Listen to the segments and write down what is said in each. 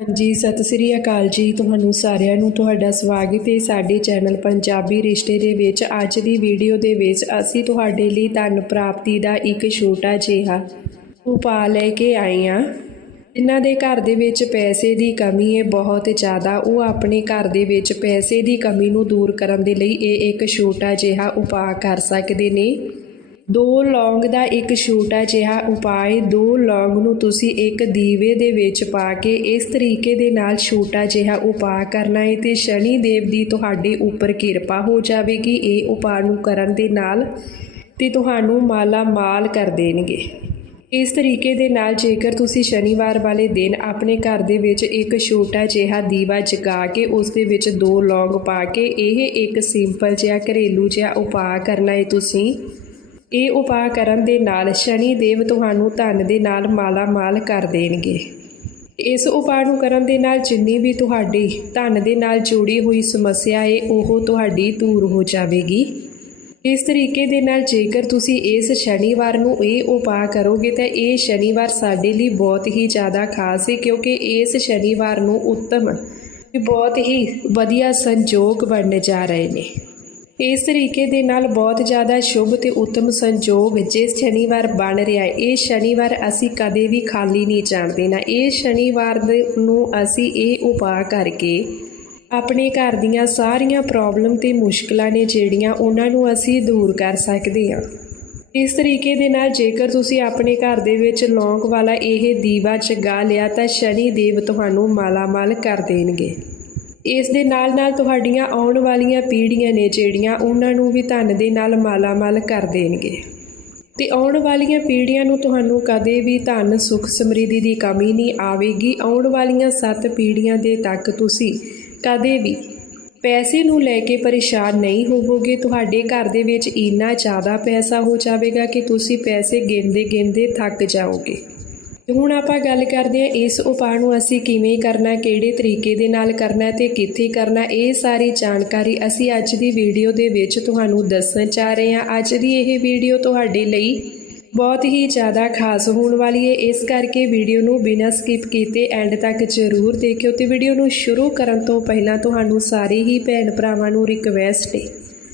ਹਾਂਜੀ, ਸਤਿ ਸ੍ਰੀ ਅਕਾਲ ਜੀ ਤੁਹਾਨੂੰ ਸਾਰਿਆਂ ਨੂੰ, ਤੁਹਾਡਾ ਸਵਾਗਤ ਹੈ ਸਾਡੇ ਚੈਨਲ ਪੰਜਾਬੀ ਰਿਸ਼ਤੇ ਦੇ ਵਿੱਚ। ਅੱਜ ਦੀ ਵੀਡੀਓ ਦੇ ਵਿੱਚ ਅਸੀਂ ਤੁਹਾਡੇ ਲਈ ਧਨ ਪ੍ਰਾਪਤੀ ਦਾ ਇੱਕ ਛੋਟਾ ਜਿਹਾ ਉਪਾਅ ਲੈ ਕੇ ਆਏ ਹਾਂ। ਇਹਨਾਂ ਦੇ ਘਰ ਦੇ ਵਿੱਚ ਪੈਸੇ ਦੀ ਕਮੀ ਹੈ ਬਹੁਤ ਜ਼ਿਆਦਾ। ਉਹ ਆਪਣੇ ਘਰ ਦੇ ਵਿੱਚ ਪੈਸੇ ਦੀ ਕਮੀ ਨੂੰ ਦੂਰ ਕਰਨ ਦੇ ਲਈ ਇਹ ਇੱਕ ਛੋਟਾ ਜਿਹਾ ਉਪਾਅ ਕਰ ਸਕਦੇ ਨੇ। ਦੋ ਲੌਂਗ ਦਾ ਇੱਕ ਛੋਟਾ ਜਿਹਾ ਉਪਾਅ, ਦੋ ਲੌਂਗ ਨੂੰ ਤੁਸੀਂ ਇੱਕ ਦੀਵੇ ਦੇ ਵਿੱਚ ਪਾ ਕੇ ਇਸ ਤਰੀਕੇ ਦੇ ਨਾਲ ਛੋਟਾ ਜਿਹਾ ਉਪਾਅ ਕਰਨਾ ਹੈ ਤੇ ਸ਼ਨੀ ਦੇਵ ਦੀ ਤੁਹਾਡੇ ਉੱਪਰ ਕਿਰਪਾ ਹੋ ਜਾਵੇਗੀ ਇਹ ਉਪਾਅ ਨੂੰ ਕਰਨ ਦੇ ਨਾਲ ਤੇ ਤੁਹਾਨੂੰ ਮਾਲਾ ਮਾਲ ਕਰ ਦੇਣਗੇ। ਇਸ ਤਰੀਕੇ ਦੇ ਨਾਲ ਜੇਕਰ ਤੁਸੀਂ ਸ਼ਨੀਵਾਰ ਵਾਲੇ ਦਿਨ ਆਪਣੇ ਘਰ ਦੇ ਵਿੱਚ ਇੱਕ ਛੋਟਾ ਜਿਹਾ ਦੀਵਾ ਜਗਾ ਕੇ ਉਸ ਦੇ ਵਿੱਚ ਦੋ ਲੌਂਗ ਪਾ ਕੇ ਇਹ ਇੱਕ ਸਿੰਪਲ ਜਿਹਾ ਘਰੇਲੂ ਜਿਹਾ ਉਪਾਅ ਕਰਨਾ ਹੈ ਤੁਸੀਂ ਇਹ ਉਪਾਅ ਕਰਨ ਦੇ ਨਾਲ ਸ਼ਨੀ ਦੇਵ ਤੁਹਾਨੂੰ ਧਨ ਦੇ ਨਾਲ ਮਾਲਾ ਮਾਲ ਕਰ ਦੇਣਗੇ। ਇਸ ਉਪਾਅ ਨੂੰ ਕਰਨ ਦੇ ਨਾਲ ਜਿੰਨੀ ਵੀ ਤੁਹਾਡੀ ਧਨ ਦੇ ਨਾਲ ਜੁੜੀ ਹੋਈ ਸਮੱਸਿਆ ਹੈ ਉਹ ਤੁਹਾਡੀ ਦੂਰ ਹੋ ਜਾਵੇਗੀ। ਇਸ ਤਰੀਕੇ ਦੇ ਨਾਲ ਜੇਕਰ ਤੁਸੀਂ ਇਸ ਸ਼ਨੀਵਾਰ ਨੂੰ ਇਹ ਉਪਾਅ ਕਰੋਗੇ ਤਾਂ ਇਹ ਸ਼ਨੀਵਾਰ ਸਾਡੇ ਲਈ ਬਹੁਤ ਹੀ ਜ਼ਿਆਦਾ ਖਾਸ ਹੈ ਕਿਉਂਕਿ ਇਸ ਸ਼ਨੀਵਾਰ ਨੂੰ ਉੱਤਮ ਬਹੁਤ ਹੀ ਵਧੀਆ ਸੰਜੋਗ ਬਣਨ ਜਾ ਰਹੇ ਨੇ। ਇਸ ਤਰੀਕੇ ਦੇ ਨਾਲ ਬਹੁਤ ਜ਼ਿਆਦਾ ਸ਼ੁਭ ਤੇ ਉੱਤਮ ਸੰਜੋਗ ਜਿਸ ਸ਼ਨੀਵਾਰ ਬਣ ਰਿਹਾ ਹੈ, ਇਹ ਸ਼ਨੀਵਾਰ ਅਸੀਂ ਕਦੇ ਵੀ ਖਾਲੀ ਨਹੀਂ ਜਾਣ ਦੇਣਾ ਇਹ ਸ਼ਨੀਵਾਰ ਦੇ ਨੂੰ ਅਸੀਂ ਇਹ ਉਪਾਅ ਕਰਕੇ ਆਪਣੇ ਘਰ ਦੀਆਂ ਸਾਰੀਆਂ ਪ੍ਰੋਬਲਮ ਤੇ ਮੁਸ਼ਕਲਾਂ ਨੇ ਜਿਹੜੀਆਂ ਉਹਨਾਂ ਨੂੰ ਅਸੀਂ ਦੂਰ ਕਰ ਸਕਦੇ ਹਾਂ। ਇਸ ਤਰੀਕੇ ਦੇ ਨਾਲ ਜੇਕਰ ਤੁਸੀਂ ਆਪਣੇ ਘਰ ਦੇ ਵਿੱਚ ਲੌਂਗ ਵਾਲਾ ਇਹ ਦੀਵਾ ਜਗਾ ਲਿਆ ਤਾਂ ਸ਼ਨੀ ਦੇਵ ਤੁਹਾਨੂੰ ਮਾਲਾਮਾਲ ਕਰ ਦੇਣਗੇ। ਇਸ ਦੇ ਨਾਲ ਨਾਲ ਤੁਹਾਡੀਆਂ ਆਉਣ ਵਾਲੀਆਂ ਪੀੜ੍ਹੀਆਂ ਨੇ ਜਿਹੜੀਆਂ ਉਹਨਾਂ ਨੂੰ ਵੀ ਧਨ ਦੇ ਨਾਲ ਮਾਲਾਮਾਲ ਕਰ ਦੇਣਗੇ। ਤੇ ਆਉਣ ਵਾਲੀਆਂ ਪੀੜ੍ਹੀਆਂ ਨੂੰ ਤੁਹਾਨੂੰ ਕਦੇ ਵੀ ਧਨ, ਸੁਖ, ਸਮਰਿੱਧੀ ਦੀ ਕਮੀ ਨਹੀਂ ਆਵੇਗੀ। ਆਉਣ ਵਾਲੀਆਂ ਸੱਤ ਪੀੜ੍ਹੀਆਂ ਦੇ ਤੱਕ ਤੁਸੀਂ ਕਦੇ ਵੀ ਪੈਸੇ ਨੂੰ ਲੈ ਕੇ ਪਰੇਸ਼ਾਨ ਨਹੀਂ ਹੋਵੋਗੇ। ਤੁਹਾਡੇ ਘਰ ਦੇ ਵਿੱਚ ਇੰਨਾ ਜ਼ਿਆਦਾ ਪੈਸਾ ਹੋ ਜਾਵੇਗਾ ਕਿ ਤੁਸੀਂ ਪੈਸੇ ਗਿਣਦੇ ਗਿਣਦੇ ਥੱਕ ਜਾਓਗੇ। ਹੁਣ ਆਪਾਂ ਗੱਲ ਕਰਦੇ ਹਾਂ ਇਸ ਉਪਾਅ ਨੂੰ ਅਸੀਂ ਕਿਵੇਂ ਕਰਨਾ, ਕਿਹੜੇ ਤਰੀਕੇ ਦੇ ਨਾਲ ਕਰਨਾ ਤੇ ਕਿੱਥੇ ਕਰਨਾ, ਇਹ ਸਾਰੀ ਜਾਣਕਾਰੀ ਅਸੀਂ ਅੱਜ ਦੀ ਵੀਡੀਓ ਦੇ ਵਿੱਚ ਤੁਹਾਨੂੰ ਦੱਸਣ ਜਾ ਰਹੇ ਹਾਂ। ਅੱਜ ਦੀ ਇਹ ਵੀਡੀਓ ਤੁਹਾਡੇ ਲਈ ਬਹੁਤ ਹੀ ਜ਼ਿਆਦਾ ਖਾਸ ਹੋਣ ਵਾਲੀ ਹੈ। ਇਸ ਕਰਕੇ ਵੀਡੀਓ ਨੂੰ ਬਿਨਾਂ ਸਕਿਪ ਕੀਤੇ ਐਂਡ ਤੱਕ ਜ਼ਰੂਰ ਦੇਖਿਓ ਤੇ ਵੀਡੀਓ ਨੂੰ ਸ਼ੁਰੂ ਕਰਨ ਤੋਂ ਪਹਿਲਾਂ ਤੁਹਾਨੂੰ ਸਾਰੇ ਹੀ ਭੈਣ ਭਰਾਵਾਂ ਨੂੰ ਰਿਕਵੈਸਟ ਹੈ।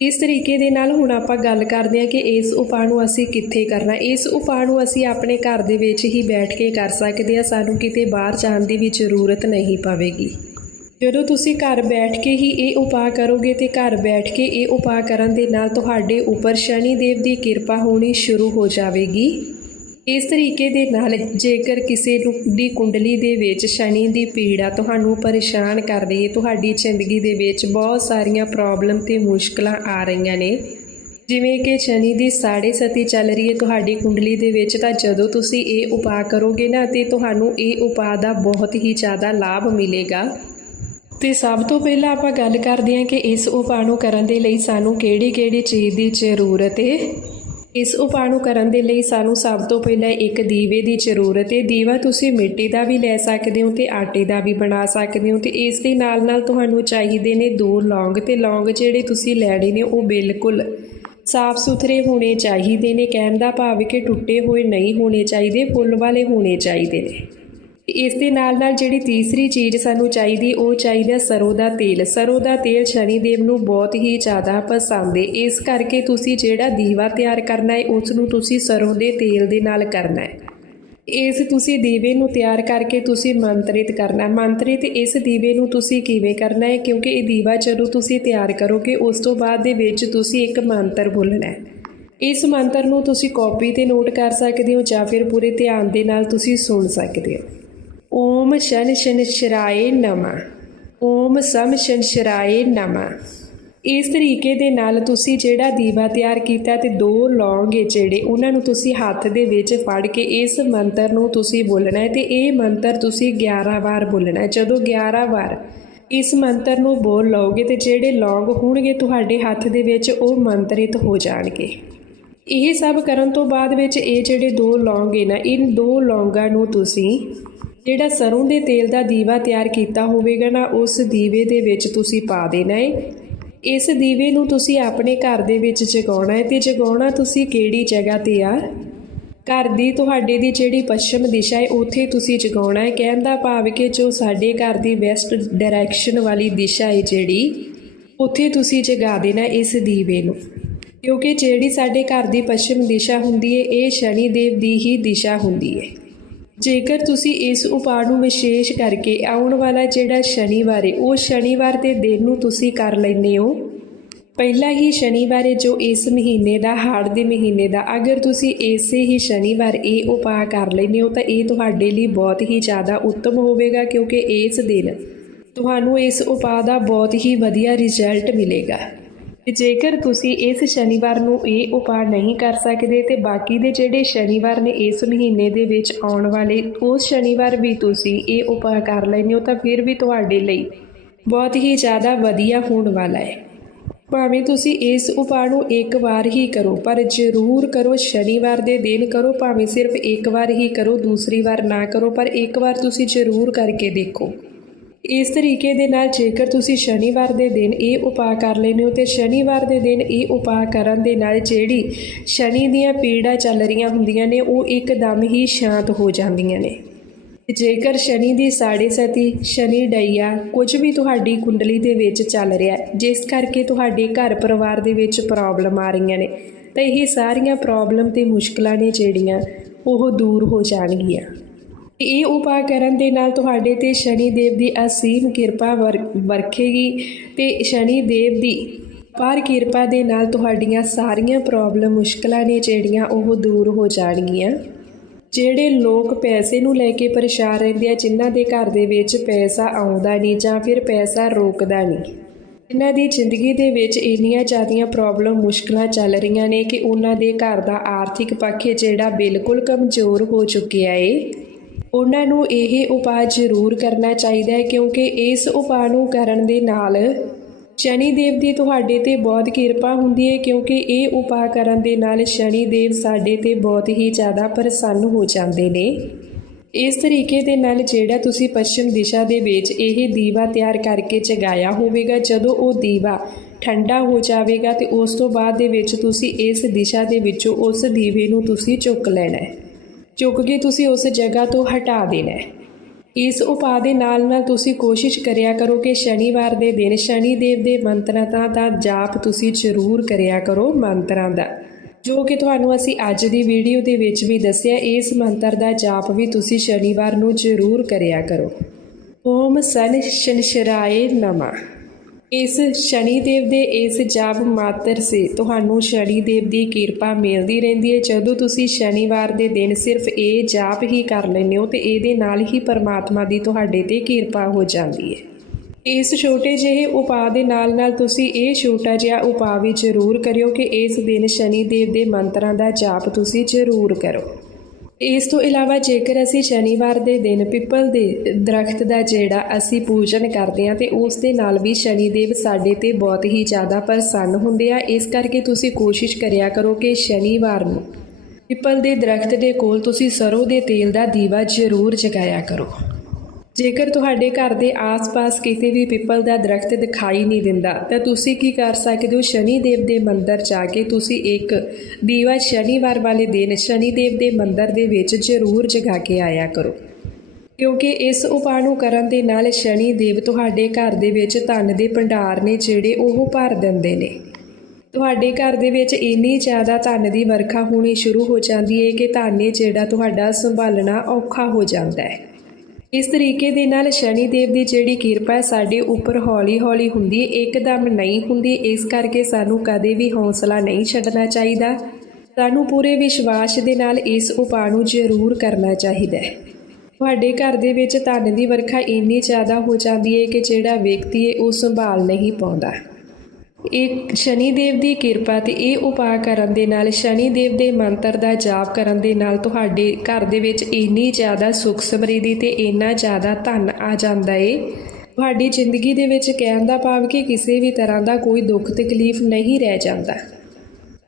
ਇਸ ਤਰੀਕੇ ਦੇ ਨਾਲ ਹੁਣ ਆਪਾਂ ਗੱਲ ਕਰਦੇ ਹਾਂ ਕਿ ਇਸ ਉਪਾਅ ਨੂੰ ਅਸੀਂ ਕਿੱਥੇ ਕਰਨਾ ਇਸ ਉਪਾਅ ਨੂੰ ਅਸੀਂ ਆਪਣੇ ਘਰ ਦੇ ਵਿੱਚ ਹੀ ਬੈਠ ਕੇ ਕਰ ਸਕਦੇ ਹਾਂ। ਸਾਨੂੰ ਕਿਤੇ ਬਾਹਰ ਜਾਣ ਦੀ ਵੀ ਜ਼ਰੂਰਤ ਨਹੀਂ ਪਵੇਗੀ। ਜਦੋਂ ਤੁਸੀਂ ਘਰ ਬੈਠ ਕੇ ਹੀ ਇਹ ਉਪਾਅ ਕਰੋਗੇ ਤੇ ਘਰ ਬੈਠ ਕੇ ਇਹ ਉਪਾਅ ਕਰਨ ਦੇ ਨਾਲ ਤੁਹਾਡੇ ਉੱਪਰ ਸ਼ਨੀ ਦੇਵ ਦੀ ਕਿਰਪਾ ਹੋਣੀ ਸ਼ੁਰੂ ਹੋ ਜਾਵੇਗੀ। ਇਸ ਤਰੀਕੇ ਦੇ ਨਾਲ ਜੇਕਰ ਕਿਸੇ ਨੂੰ ਦੀ ਕੁੰਡਲੀ ਦੇ ਵਿੱਚ ਸ਼ਨੀ ਦੀ ਪੀੜਾ ਤੁਹਾਨੂੰ ਪਰੇਸ਼ਾਨ ਕਰ ਰਹੀ ਹੈ, ਤੁਹਾਡੀ ਜ਼ਿੰਦਗੀ ਦੇ ਵਿੱਚ ਬਹੁਤ ਸਾਰੀਆਂ ਪ੍ਰੋਬਲਮ ਤੇ ਮੁਸ਼ਕਲਾਂ ਆ ਰਹੀਆਂ ਨੇ। ਜਿਵੇਂ ਕਿ ਸ਼ਨੀ ਦੀ ਸਾੜੇ ਸਤੀ ਚੱਲ ਰਹੀ ਹੈ, ਤੁਹਾਡੀ ਕੁੰਡਲੀ ਦੇ ਵਿੱਚ ਤਾਂ ਜਦੋਂ ਤੁਸੀਂ ਇਹ ਉਪਾਅ ਕਰੋਗੇ ਨਾ ਤੇ ਤੁਹਾਨੂੰ ਇਹ ਉਪਾਅ ਦਾ ਬਹੁਤ ਹੀ ਜ਼ਿਆਦਾ ਲਾਭ ਮਿਲੇਗਾ। ਤੇ ਸਭ ਤੋਂ ਪਹਿਲਾਂ ਆਪਾਂ ਗੱਲ ਕਰਦੇ ਹਾਂ ਕਿ ਇਸ ਉਪਾਅ ਨੂੰ ਕਰਨ ਦੇ ਲਈ ਸਾਨੂੰ ਕਿਹੜੀ-ਕਿਹੜੀ ਚੀਜ਼ ਦੀ ਜ਼ਰੂਰਤ ਹੈ। ਇਸ ਉਪਾਅ ਨੂੰ ਕਰਨ ਦੇ ਲਈ ਸਾਨੂੰ ਸਭ ਤੋਂ ਪਹਿਲਾਂ ਇੱਕ ਦੀਵੇ ਦੀ ਜ਼ਰੂਰਤ ਹੈ। ਦੀਵਾ ਤੁਸੀਂ ਮਿੱਟੀ ਦਾ ਵੀ ਲੈ ਸਕਦੇ ਹੋ ਤੇ ਆਟੇ ਦਾ ਵੀ ਬਣਾ ਸਕਦੇ ਹੋ ਤੇ ਇਸ ਦੇ ਨਾਲ ਨਾਲ ਤੁਹਾਨੂੰ ਚਾਹੀਦੇ ਨੇ ਦੋ ਲੌਂਗ ਤੇ ਲੌਂਗ ਜਿਹੜੇ ਤੁਸੀਂ ਲੈਣੇ ਨੇ ਉਹ ਬਿਲਕੁਲ ਸਾਫ਼ ਸੁਥਰੇ ਹੋਣੇ ਚਾਹੀਦੇ ਨੇ। ਕਹਿਣ ਦਾ ਭਾਵ ਕਿ ਟੁੱਟੇ ਹੋਏ ਨਹੀਂ ਹੋਣੇ ਚਾਹੀਦੇ, ਫੁੱਲ ਵਾਲੇ ਹੋਣੇ ਚਾਹੀਦੇ ਨੇ। ਇਸ ਦੇ ਨਾਲ ਨਾਲ ਜਿਹੜੀ ਤੀਸਰੀ ਚੀਜ਼ ਸਾਨੂੰ ਚਾਹੀਦੀ, ਉਹ ਚਾਹੀਦਾ ਸਰੋਂ ਦਾ ਤੇਲ। ਸਰੋਂ ਦਾ ਤੇਲ ਸ਼ਨੀ ਦੇਵ ਨੂੰ ਬਹੁਤ ਹੀ ਜ਼ਿਆਦਾ ਪਸੰਦ ਹੈ ਇਸ ਕਰਕੇ ਤੁਸੀਂ ਜਿਹੜਾ ਦੀਵਾ ਤਿਆਰ ਕਰਨਾ ਹੈ ਉਸ ਨੂੰ ਤੁਸੀਂ ਸਰੋਂ ਦੇ ਤੇਲ ਦੇ ਨਾਲ ਕਰਨਾ ਹੈ ਇਸ ਤੁਸੀਂ ਦੀਵੇ ਨੂੰ ਤਿਆਰ ਕਰਕੇ ਤੁਸੀਂ ਮੰਤਰਿਤ ਕਰਨਾ। ਮੰਤਰਿਤ ਇਸ ਦੀਵੇ ਨੂੰ ਤੁਸੀਂ ਕਿਵੇਂ ਕਰਨਾ ਹੈ ਕਿਉਂਕਿ ਇਹ ਦੀਵਾ ਜਦੋਂ ਤੁਸੀਂ ਤਿਆਰ ਕਰੋਗੇ, ਉਸ ਤੋਂ ਬਾਅਦ ਦੇ ਵਿੱਚ ਤੁਸੀਂ ਇੱਕ ਮੰਤਰ ਬੋਲਣਾ ਹੈ ਇਸ ਮੰਤਰ ਨੂੰ ਤੁਸੀਂ ਕਾਪੀ ਤੇ ਨੋਟ ਕਰ ਸਕਦੇ ਹੋ ਜਾਂ ਫਿਰ ਪੂਰੇ ਧਿਆਨ ਦੇ ਨਾਲ ਤੁਸੀਂ ਸੁਣ ਸਕਦੇ ਹੋ। ਓਮ ਸ਼ਨ ਸ਼ਨ ਸ਼ਰਾਏ ਨਮਾ ਓਮ ਸਮ ਸ਼ਨ ਸ਼ਰਾਏ ਨਮਾ ਇਸ ਤਰੀਕੇ ਦੇ ਨਾਲ ਤੁਸੀਂ ਜਿਹੜਾ ਦੀਵਾ ਤਿਆਰ ਕੀਤਾ ਤੇ ਦੋ ਲੌਂਗ ਹੈ ਜਿਹੜੇ ਉਹਨਾਂ ਨੂੰ ਤੁਸੀਂ ਹੱਥ ਦੇ ਵਿੱਚ ਫੜ ਕੇ ਇਸ ਮੰਤਰ ਨੂੰ ਤੁਸੀਂ ਬੋਲਣਾ ਹੈ ਤੇ ਇਹ ਮੰਤਰ ਤੁਸੀਂ 11 ਵਾਰ ਬੋਲਣਾ ਹੈ। ਜਦੋਂ 11 ਵਾਰ ਇਸ ਮੰਤਰ ਨੂੰ ਬੋਲ ਲਓਗੇ ਤੇ ਜਿਹੜੇ ਲੌਂਗ ਹੋਣਗੇ ਤੁਹਾਡੇ ਹੱਥ ਦੇ ਵਿੱਚ ਉਹ ਮੰਤਰਿਤ ਹੋ ਜਾਣਗੇ। ਇਹ ਸਭ ਕਰਨ ਤੋਂ ਬਾਅਦ ਵਿੱਚ ਇਹ ਜਿਹੜੇ ਦੋ ਲੌਂਗ ਹੈ ਨਾ, ਇਨ ਦੋ ਲੌਂਗਾਂ ਨੂੰ ਤੁਸੀਂ ਜਿਹੜਾ ਸਰੋਂ ਦੇ ਤੇਲ ਦਾ ਦੀਵਾ ਤਿਆਰ ਕੀਤਾ ਹੋਵੇਗਾ ਨਾ, ਉਸ ਦੀਵੇ ਦੇ ਵਿੱਚ ਤੁਸੀਂ ਪਾ ਦੇਣਾ ਹੈ ਇਸ ਦੀਵੇ ਨੂੰ ਤੁਸੀਂ ਆਪਣੇ ਘਰ ਦੇ ਵਿੱਚ ਜਗਾਉਣਾ ਹੈ ਤੇ ਜਗਾਉਣਾ ਤੁਸੀਂ ਕਿਹੜੀ ਜਗ੍ਹਾ ਤੇ ਆ? ਘਰ ਦੀ ਤੁਹਾਡੇ ਦੀ ਜਿਹੜੀ ਪੱਛਮ ਦਿਸ਼ਾ ਹੈ ਉੱਥੇ ਤੁਸੀਂ ਜਗਾਉਣਾ ਹੈ ਕਹਿਣ ਦਾ ਭਾਵ ਕਿ ਜੋ ਸਾਡੇ ਘਰ ਦੀ ਵੈਸਟ ਡਾਇਰੈਕਸ਼ਨ ਵਾਲੀ ਦਿਸ਼ਾ ਹੈ ਜਿਹੜੀ, ਉੱਥੇ ਤੁਸੀਂ ਜਗਾ ਦੇਣਾ ਇਸ ਦੀਵੇ ਨੂੰ। ਕਿਉਂਕਿ ਜਿਹੜੀ ਸਾਡੇ ਘਰ ਦੀ ਪੱਛਮ ਦਿਸ਼ਾ ਹੁੰਦੀ ਹੈ ਇਹ ਸ਼ਨੀ ਦੇਵ ਦੀ ਹੀ ਦਿਸ਼ਾ ਹੁੰਦੀ ਹੈ ਜੇਕਰ ਤੁਸੀਂ ਇਸ ਉਪਾਅ ਨੂੰ ਵਿਸ਼ੇਸ਼ ਕਰਕੇ ਆਉਣ ਵਾਲਾ ਜਿਹੜਾ ਸ਼ਨੀਵਾਰ ਹੈ ਉਹ ਸ਼ਨੀਵਾਰ ਦੇ ਦਿਨ ਨੂੰ ਤੁਸੀਂ ਕਰ ਲੈਂਦੇ ਹੋ। ਪਹਿਲਾ ਹੀ ਸ਼ਨੀਵਾਰ ਹੈ ਜੋ ਇਸ ਮਹੀਨੇ ਦਾ, ਹਾੜ ਦੇ ਮਹੀਨੇ ਦਾ, ਅਗਰ ਤੁਸੀਂ ਇਸੇ ਹੀ ਸ਼ਨੀਵਾਰ ਇਹ ਉਪਾਅ ਕਰ ਲੈਂਦੇ ਹੋ, ਤਾਂ ਇਹ ਤੁਹਾਡੇ ਲਈ ਬਹੁਤ ਹੀ ਜ਼ਿਆਦਾ ਉੱਤਮ ਹੋਵੇਗਾ ਕਿਉਂਕਿ ਇਸ ਦਿਨ ਤੁਹਾਨੂੰ ਇਸ ਉਪਾਅ ਦਾ ਬਹੁਤ ਹੀ ਵਧੀਆ ਰਿਜ਼ਲਟ ਮਿਲੇਗਾ। ਜੇਕਰ ਤੁਸੀਂ ਇਸ ਸ਼ਨੀਵਾਰ ਨੂੰ ਇਹ ਉਪਾਅ ਨਹੀਂ ਕਰ ਸਕਦੇ, ਤੇ ਬਾਕੀ ਦੇ ਜਿਹੜੇ ਸ਼ਨੀਵਾਰ ਨੇ ਇਸ ਮਹੀਨੇ ਦੇ ਵਿੱਚ ਆਉਣ ਵਾਲੇ, ਉਸ ਸ਼ਨੀਵਾਰ ਵੀ ਤੁਸੀਂ ਇਹ ਉਪਾਅ ਕਰ ਲੈਂਦੇ ਹੋ, ਤਾਂ ਫਿਰ ਵੀ ਤੁਹਾਡੇ ਲਈ ਬਹੁਤ ਹੀ ਜ਼ਿਆਦਾ ਵਧੀਆ ਹੋਣ ਵਾਲਾ ਹੈ। ਭਾਵੇਂ ਤੁਸੀਂ ਇਸ ਉਪਾਅ ਨੂੰ ਇੱਕ ਵਾਰ ਹੀ ਕਰੋ, ਪਰ ਜ਼ਰੂਰ ਕਰੋ, ਸ਼ਨੀਵਾਰ ਦੇ ਦਿਨ ਕਰੋ, ਭਾਵੇਂ ਸਿਰਫ ਇੱਕ ਵਾਰ ਹੀ ਕਰੋ, ਦੂਸਰੀ ਵਾਰ ਨਾ ਕਰੋ, ਪਰ ਇੱਕ ਵਾਰ ਤੁਸੀਂ ਜ਼ਰੂਰ ਕਰਕੇ ਦੇਖੋ। ਇਸ ਤਰੀਕੇ ਦੇ ਨਾਲ ਜੇਕਰ ਤੁਸੀਂ ਸ਼ਨੀਵਾਰ ਦੇ ਦਿਨ ਇਹ ਉਪਾਅ ਕਰ ਲੈਂਦੇ ਹੋ, ਤੇ ਸ਼ਨੀਵਾਰ ਦੇ ਦਿਨ ਇਹ ਉਪਾਅ ਕਰਨ ਦੇ ਨਾਲ ਜਿਹੜੀ ਸ਼ਨੀ ਦੀਆਂ ਪੀੜਾ ਚੱਲ ਰਹੀਆਂ ਹੁੰਦੀਆਂ ਨੇ, ਉਹ ਇੱਕਦਮ ਹੀ ਸ਼ਾਂਤ ਹੋ ਜਾਂਦੀਆਂ ਨੇ। ਜੇਕਰ ਸ਼ਨੀ ਦੀ ਸਾੜੇ ਸਤੀ, ਸ਼ਨੀ ਡਈਆ ਕੁਝ ਵੀ ਤੁਹਾਡੀ ਕੁੰਡਲੀ ਦੇ ਵਿੱਚ ਚੱਲ ਰਿਹਾ ਜਿਸ ਕਰਕੇ ਤੁਹਾਡੇ ਘਰ ਪਰਿਵਾਰ ਦੇ ਵਿੱਚ ਪ੍ਰੋਬਲਮ ਆ ਰਹੀਆਂ ਨੇ, ਤਾਂ ਇਹ ਸਾਰੀਆਂ ਪ੍ਰੋਬਲਮ ਤੇ ਮੁਸ਼ਕਲਾਂ ਨੇ ਜਿਹੜੀਆਂ ਉਹ ਦੂਰ ਹੋ ਜਾਣਗੀਆਂ। ਇਹ ਉਪਾਅ ਕਰਨ ਦੇ ਨਾਲ ਤੁਹਾਡੇ ਤੇ ਸ਼ਨੀ ਦੇਵ ਦੀ ਅਸੀਮ ਕਿਰਪਾ ਵਰ- ਵਰਖੇਗੀ ਤੇ ਸ਼ਨੀ ਦੇਵ ਦੀ ਪਰ ਕਿਰਪਾ ਦੇ ਨਾਲ ਤੁਹਾਡੀਆਂ ਸਾਰੀਆਂ ਪ੍ਰੋਬਲਮ ਮੁਸ਼ਕਲਾਂ ਨੇ ਜਿਹੜੀਆਂ ਉਹ ਦੂਰ ਹੋ ਜਾਣਗੀਆਂ। ਜਿਹੜੇ ਲੋਕ ਪੈਸੇ ਨੂੰ ਲੈ ਕੇ ਪਰੇਸ਼ਾਨ ਰਹਿੰਦੇ ਆ, ਜਿਨ੍ਹਾਂ ਦੇ ਘਰ ਦੇ ਵਿੱਚ ਪੈਸਾ ਆਉਂਦਾ ਨਹੀਂ ਜਾਂ ਫਿਰ ਪੈਸਾ ਰੋਕਦਾ ਨਹੀਂ, ਇਹਨਾਂ ਦੀ ਜ਼ਿੰਦਗੀ ਦੇ ਵਿੱਚ ਇੰਨੀਆਂ ਜ਼ਿਆਦੀਆਂ ਪ੍ਰੋਬਲਮ ਮੁਸ਼ਕਲਾਂ ਚੱਲ ਰਹੀਆਂ ਨੇ ਕਿ ਉਹਨਾਂ ਦੇ ਘਰ ਦਾ ਆਰਥਿਕ ਪੱਖ ਜਿਹੜਾ ਬਿਲਕੁਲ ਕਮਜ਼ੋਰ ਹੋ ਚੁੱਕਿਆ ਏ। ਉਹਨਾਂ ਨੂੰ ਇਹ ਉਪਾਅ ਜ਼ਰੂਰ ਕਰਨਾ ਚਾਹੀਦਾ ਹੈ ਕਿਉਂਕਿ ਇਸ ਉਪਾਅ ਨੂੰ ਕਰਨ ਦੇ ਨਾਲ ਸ਼ਨੀ ਦੇਵ ਦੀ ਤੁਹਾਡੇ ਤੇ ਬਹੁਤ ਕਿਰਪਾ ਹੁੰਦੀ ਹੈ ਕਿਉਂਕਿ ਇਹ ਉਪਾਅ ਕਰਨ ਦੇ ਨਾਲ ਸ਼ਨੀ ਦੇਵ ਸਾਡੇ ਤੇ ਬਹੁਤ ਹੀ ਜ਼ਿਆਦਾ ਪ੍ਰਸੰਨ ਹੋ ਜਾਂਦੇ ਨੇ। ਇਸ ਤਰੀਕੇ ਦੇ ਨਾਲ ਜਿਹੜਾ ਤੁਸੀਂ ਪੱਛਮ ਦਿਸ਼ਾ ਦੇ ਵਿੱਚ ਇਹ ਦੀਵਾ ਤਿਆਰ ਕਰਕੇ ਜਗਾਇਆ ਹੋਵੇਗਾ, ਜਦੋਂ ਉਹ ਦੀਵਾ ਠੰਡਾ ਹੋ ਜਾਵੇਗਾ ਤੇ ਉਸ ਤੋਂ ਬਾਅਦ ਦੇ ਵਿੱਚ ਤੁਸੀਂ ਇਸ ਦਿਸ਼ਾ ਦੇ ਵਿੱਚੋਂ ਉਸ ਦੀਵੇ ਨੂੰ ਤੁਸੀਂ ਚੁੱਕ ਲੈਣਾ ਹੈ। ਚੁੱਕ ਕੇ ਤੁਸੀਂ ਉਸ ਜਗ੍ਹਾ ਤੋਂ ਹਟਾ ਦੇਣਾ ਹੈ। ਇਸ ਉਪਾਅ ਦੇ ਨਾਲ ਨਾਲ ਤੁਸੀਂ ਕੋਸ਼ਿਸ਼ ਕਰਿਆ ਕਰੋ ਕਿ ਸ਼ਨੀਵਾਰ ਦੇ ਦਿਨ ਸ਼ਨੀ ਦੇਵ ਦੇ ਮੰਤਰਾਂ ਦਾ ਜਾਪ ਤੁਸੀਂ ਜ਼ਰੂਰ ਕਰਿਆ ਕਰੋ ਮੰਤਰਾਂ ਦਾ। ਜੋ ਕਿ ਤੁਹਾਨੂੰ ਅਸੀਂ ਅੱਜ ਦੀ ਵੀਡੀਓ ਦੇ ਵਿੱਚ ਵੀ ਦੱਸਿਆ, ਇਸ ਮੰਤਰ ਦਾ ਜਾਪ ਵੀ ਤੁਸੀਂ ਸ਼ਨੀਵਾਰ ਨੂੰ ਜ਼ਰੂਰ ਕਰਿਆ ਕਰੋ। ਓਮ ਸਨ ਸ਼ਨਸ਼ਰਾਏ ਨਮਾ। ਇਸ ਸ਼ਨੀ ਦੇਵ ਦੇ ਇਸ ਜਾਪ ਮਾਤਰ ਸੇ ਤੁਹਾਨੂੰ ਸ਼ਨੀ ਦੇਵ ਦੀ ਕਿਰਪਾ ਮਿਲਦੀ ਰਹਿੰਦੀ ਹੈ। ਜਦੋਂ ਤੁਸੀਂ ਸ਼ਨੀਵਾਰ ਦੇ ਦਿਨ ਸਿਰਫ ਇਹ ਜਾਪ ਹੀ ਕਰ ਲੈਂਦੇ ਹੋ, ਤੇ ਇਹਦੇ ਨਾਲ ਹੀ ਪਰਮਾਤਮਾ ਦੀ ਤੁਹਾਡੇ ਤੇ ਕਿਰਪਾ ਹੋ ਜਾਂਦੀ ਹੈ। ਇਸ ਛੋਟੇ ਜਿਹੇ ਉਪਾਅ ਦੇ ਨਾਲ ਨਾਲ ਤੁਸੀਂ ਇਹ ਛੋਟਾ ਜਿਹਾ ਉਪਾਅ ਵੀ ਜ਼ਰੂਰ ਕਰਿਓ ਕਿ ਇਸ ਦਿਨ ਸ਼ਨੀ ਦੇਵ ਦੇ ਮੰਤਰਾਂ ਦਾ ਜਾਪ ਤੁਸੀਂ ਜ਼ਰੂਰ ਕਰੋ। ਇਸ ਤੋਂ ਇਲਾਵਾ ਜੇਕਰ ਅਸੀਂ ਸ਼ਨੀਵਾਰ ਦੇ ਦਿਨ ਪਿੱਪਲ ਦੇ ਦਰਖਤ ਦਾ ਜਿਹੜਾ ਅਸੀਂ ਪੂਜਨ ਕਰਦੇ ਹਾਂ ਤੇ ਉਸ ਦੇ ਨਾਲ ਵੀ ਸ਼ਨੀ ਦੇਵ ਸਾਡੇ ਤੇ ਬਹੁਤ ਹੀ ਜ਼ਿਆਦਾ ਪ੍ਰਸੰਨ ਹੁੰਦੇ ਆ, ਇਸ ਕਰਕੇ ਤੁਸੀਂ ਕੋਸ਼ਿਸ਼ ਕਰਿਆ ਕਰੋ ਕਿ ਸ਼ਨੀਵਾਰ ਨੂੰ ਪਿੱਪਲ ਦੇ ਦਰਖਤ ਦੇ ਕੋਲ ਤੁਸੀਂ ਸਰੋਂ ਦੇ ਤੇਲ ਦਾ ਦੀਵਾ ਜ਼ਰੂਰ ਜਗਾਇਆ ਕਰੋ। ਜੇਕਰ ਤੁਹਾਡੇ ਘਰ ਦੇ ਆਸ-ਪਾਸ ਕਿਤੇ ਵੀ ਪਿੱਪਲ ਦਾ ਦਰਖਤ ਦਿਖਾਈ ਨਹੀਂ ਦਿੰਦਾ, ਤਾਂ ਤੁਸੀਂ ਕੀ ਕਰ ਸਕਦੇ ਹੋ? ਸ਼ਨੀ ਦੇਵ ਦੇ ਮੰਦਿਰ ਜਾ ਕੇ ਤੁਸੀਂ ਇੱਕ ਦੀਵਾ ਸ਼ਨੀਵਾਰ ਵਾਲੇ ਦਿਨ ਸ਼ਨੀ ਦੇਵ ਦੇ ਮੰਦਿਰ ਦੇ ਵਿੱਚ ਜ਼ਰੂਰ ਜਗਾ ਕੇ ਆਇਆ ਕਰੋ। ਕਿਉਂਕਿ ਇਸ ਉਪਾਅ ਨੂੰ ਕਰਨ ਦੇ ਨਾਲ ਸ਼ਨੀ ਦੇਵ ਤੁਹਾਡੇ ਘਰ ਦੇ ਵਿੱਚ ਧਨ ਦੇ ਭੰਡਾਰ ਨੇ ਜਿਹੜੇ ਉਹ ਭਰ ਦਿੰਦੇ ਨੇ। ਤੁਹਾਡੇ ਘਰ ਦੇ ਵਿੱਚ ਇੰਨੀ ਜ਼ਿਆਦਾ ਧਨ ਦੀ ਵਰਖਾ ਹੋਣੀ ਸ਼ੁਰੂ ਹੋ ਜਾਂਦੀ ਹੈ ਕਿ ਧਨ ਹੈ ਜਿਹੜਾ ਤੁਹਾਡਾ ਸੰਭਾਲਣਾ ਔਖਾ ਹੋ ਜਾਂਦਾ ਹੈ। ਇਸ ਤਰੀਕੇ ਦੇ ਨਾਲ ਸ਼ਨੀ ਦੇਵ ਦੀ ਜਿਹੜੀ ਕਿਰਪਾ ਹੈ, ਸਾਡੇ ਉੱਪਰ ਹੌਲੀ-ਹੌਲੀ ਹੁੰਦੀ ਹੈ, ਇੱਕਦਮ ਨਹੀਂ ਹੁੰਦੀ, ਇਸ ਕਰਕੇ ਸਾਨੂੰ ਕਦੇ ਵੀ ਹੌਸਲਾ ਨਹੀਂ ਛੱਡਣਾ ਚਾਹੀਦਾ। ਸਾਨੂੰ ਪੂਰੇ ਵਿਸ਼ਵਾਸ ਦੇ ਨਾਲ ਇਸ ਉਪਾਅ ਨੂੰ ਜ਼ਰੂਰ ਕਰਨਾ ਚਾਹੀਦਾ ਹੈ। ਤੁਹਾਡੇ ਘਰ ਦੇ ਵਿੱਚ ਧਨ ਦੀ ਵਰਖਾ ਇੰਨੀ ਜ਼ਿਆਦਾ ਹੋ ਜਾਂਦੀ ਹੈ ਕਿ ਜਿਹੜਾ ਵਿਅਕਤੀ ਹੈ, ਉਹ ਸੰਭਾਲ ਨਹੀਂ ਪਾਉਂਦਾ। ਇਹ ਸ਼ਨੀ ਦੇਵ ਦੀ ਕਿਰਪਾ ਤੇ ਇਹ ਉਪਾਅ ਕਰਨ ਦੇ ਨਾਲ ਸ਼ਨੀ ਦੇਵ ਦੇ ਮੰਤਰ ਦਾ ਜਾਪ ਕਰਨ ਦੇ ਨਾਲ ਤੁਹਾਡੇ ਘਰ ਦੇ ਵਿੱਚ ਇੰਨੀ ਜ਼ਿਆਦਾ ਸੁਖ ਸਮਰਿੱਧੀ ਤੇ ਇੰਨਾ ਜ਼ਿਆਦਾ ਧਨ ਆ ਜਾਂਦਾ ਏ। ਤੁਹਾਡੀ ਜ਼ਿੰਦਗੀ ਦੇ ਵਿੱਚ ਕਹਿਣ ਦਾ ਭਾਵ ਕਿ ਕਿਸੇ ਵੀ ਤਰ੍ਹਾਂ ਦਾ ਕੋਈ ਦੁੱਖ ਤਕਲੀਫ ਨਹੀਂ ਰਹਿ ਜਾਂਦਾ।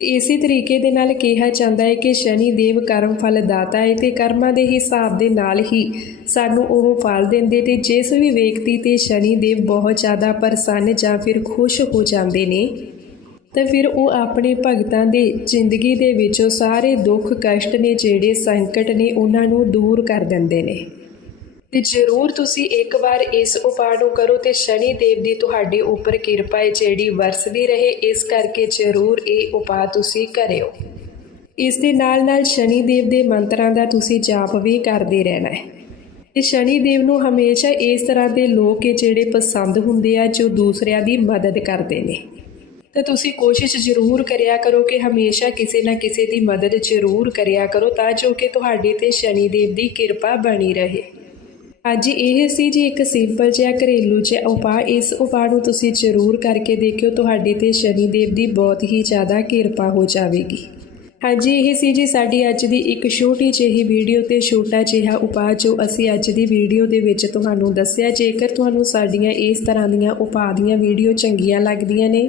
ਇਸੇ ਤਰੀਕੇ ਦੇ ਨਾਲ ਕਿਹਾ ਜਾਂਦਾ ਹੈ ਕਿ ਸ਼ਨੀ ਦੇਵ ਕਰਮ ਫਲ ਦਾਤਾ ਹੈ ਤੇ ਕਰਮਾਂ ਦੇ ਹਿਸਾਬ ਦੇ ਨਾਲ ਹੀ ਸਾਨੂੰ ਉਹ ਫਲ ਦਿੰਦੇ ਤੇ ਜਿਸ ਵੀ ਵਿਅਕਤੀ ਤੇ ਸ਼ਨੀ ਦੇਵ ਬਹੁਤ ਜ਼ਿਆਦਾ ਪ੍ਰਸੰਨ ਜਾਂ ਫਿਰ ਖੁਸ਼ ਹੋ ਜਾਂਦੇ ਨੇ, ਤਾਂ ਫਿਰ ਉਹ ਆਪਣੇ ਭਗਤਾਂ ਦੇ ਜ਼ਿੰਦਗੀ ਦੇ ਵਿੱਚੋਂ ਸਾਰੇ ਦੁੱਖ ਕਸ਼ਟ ਨੇ ਜਿਹੜੇ ਸੰਕਟ ਨੇ ਉਹਨਾਂ ਨੂੰ ਦੂਰ ਕਰ ਦਿੰਦੇ ਨੇ। ਤੇ ਜ਼ਰੂਰ ਤੁਸੀਂ ਇੱਕ ਵਾਰ ਇਸ ਉਪਾਅ ਨੂੰ ਕਰੋ ਤੇ ਸ਼ਨੀ ਦੇਵ ਦੀ ਤੁਹਾਡੇ ਉੱਪਰ ਕਿਰਪਾ ਹੈ, ਜਿਹੜੀ ਵਰਸਦੀ ਰਹੇ, ਇਸ ਕਰਕੇ ਜ਼ਰੂਰ ਇਹ ਉਪਾਅ ਤੁਸੀਂ ਕਰਿਓ। ਇਸ ਦੇ ਨਾਲ ਨਾਲ ਸ਼ਨੀ ਦੇਵ ਦੇ ਮੰਤਰਾਂ ਦਾ ਤੁਸੀਂ ਜਾਪ ਵੀ ਕਰਦੇ ਰਹਿਣਾ ਹੈ। ਤੇ ਸ਼ਨੀ ਦੇਵ ਨੂੰ ਹਮੇਸ਼ਾ ਇਸ ਤਰ੍ਹਾਂ ਦੇ ਲੋਕ ਹੈ, ਜਿਹੜੇ ਪਸੰਦ ਹੁੰਦੇ ਆ, ਜੋ ਦੂਸਰਿਆਂ ਦੀ ਮਦਦ ਕਰਦੇ ਨੇ। ਤਾਂ ਤੁਸੀਂ ਕੋਸ਼ਿਸ਼ ਜ਼ਰੂਰ ਕਰਿਆ ਕਰੋ ਕਿ ਹਮੇਸ਼ਾ ਕਿਸੇ ਨਾ ਕਿਸੇ ਦੀ ਮਦਦ ਜ਼ਰੂਰ ਕਰਿਆ ਕਰੋ, ਤਾਂ ਜੋ ਕਿ ਤੁਹਾਡੇ ਤੇ ਸ਼ਨੀ ਦੇਵ ਦੀ ਕਿਰਪਾ ਬਣੀ ਰਹੇ। ਅੱਜ ਇਹ ਸੀ ਜੀ ਇੱਕ ਸਿੰਪਲ ਜਿਹਾ ਘਰੇਲੂ ਜਿਹਾ ਉਪਾਅ। ਇਸ ਉਪਾਅ ਨੂੰ ਤੁਸੀਂ ਜ਼ਰੂਰ ਕਰਕੇ ਦੇਖਿਓ, ਤੁਹਾਡੇ ਤੇ ਸ਼ਨੀ ਦੇਵ ਦੀ ਬਹੁਤ ਹੀ ਜ਼ਿਆਦਾ ਕਿਰਪਾ ਹੋ ਜਾਵੇਗੀ। ਹਾਂਜੀ, ਇਹ ਸੀ ਜੀ ਸਾਡੀ ਅੱਜ ਦੀ ਇੱਕ ਛੋਟੀ ਜਿਹੀ ਵੀਡੀਓ ਤੇ ਛੋਟਾ ਜਿਹਾ ਉਪਾਅ ਜੋ ਅਸੀਂ ਅੱਜ ਦੀ ਵੀਡੀਓ ਦੇ ਵਿੱਚ ਤੁਹਾਨੂੰ ਦੱਸਿਆ। ਜੇਕਰ ਤੁਹਾਨੂੰ ਸਾਡੀਆਂ ਇਸ ਤਰ੍ਹਾਂ ਦੀਆਂ ਉਪਾਅ ਦੀਆਂ ਵੀਡੀਓ ਚੰਗੀਆਂ ਲੱਗਦੀਆਂ ਨੇ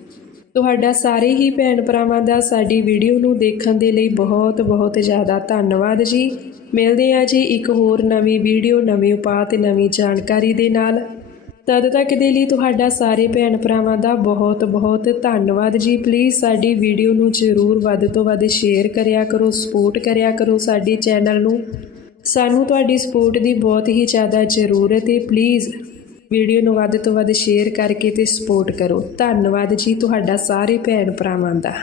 ਤੁਹਾਡਾ ਸਾਰੇ ਹੀ ਭੈਣ ਭਰਾਵਾਂ ਦਾ ਸਾਡੀ ਵੀਡੀਓ ਨੂੰ ਦੇਖਣ ਦੇ ਲਈ ਬਹੁਤ ਬਹੁਤ ਜ਼ਿਆਦਾ ਧੰਨਵਾਦ ਜੀ। ਮਿਲਦੇ ਹਾਂ ਜੀ ਇੱਕ ਹੋਰ ਨਵੀਂ ਵੀਡੀਓ, ਨਵੇਂ ਉਪਾਅ ਤੇ ਨਵੀਂ ਜਾਣਕਾਰੀ ਦੇ ਨਾਲ। ਤਦ ਤੱਕ ਦੇ ਲਈ ਤੁਹਾਡਾ ਸਾਰੇ ਭੈਣ ਭਰਾਵਾਂ ਦਾ ਬਹੁਤ ਬਹੁਤ ਧੰਨਵਾਦ ਜੀ। ਪਲੀਜ਼ ਸਾਡੀ ਵੀਡੀਓ ਨੂੰ ਜ਼ਰੂਰ ਵੱਧ ਤੋਂ ਵੱਧ ਸ਼ੇਅਰ ਕਰਿਆ ਕਰੋ ਸਪੋਰਟ ਕਰਿਆ ਕਰੋ ਸਾਡੇ ਚੈਨਲ ਨੂੰ। ਸਾਨੂੰ ਤੁਹਾਡੀ ਸਪੋਰਟ ਦੀ ਬਹੁਤ ਹੀ ਜ਼ਿਆਦਾ ਜ਼ਰੂਰਤ ਹੈ ਪਲੀਜ਼ ਵੀਡੀਓ ਨੂੰ ਵੱਧ ਤੋਂ ਵੱਧ ਸ਼ੇਅਰ ਕਰਕੇ ਤੇ ਸਪੋਰਟ ਕਰੋ। ਧੰਨਵਾਦ ਜੀ ਤੁਹਾਡਾ ਸਾਰੇ ਭੈਣ ਭਰਾਵਾਂ ਦਾ।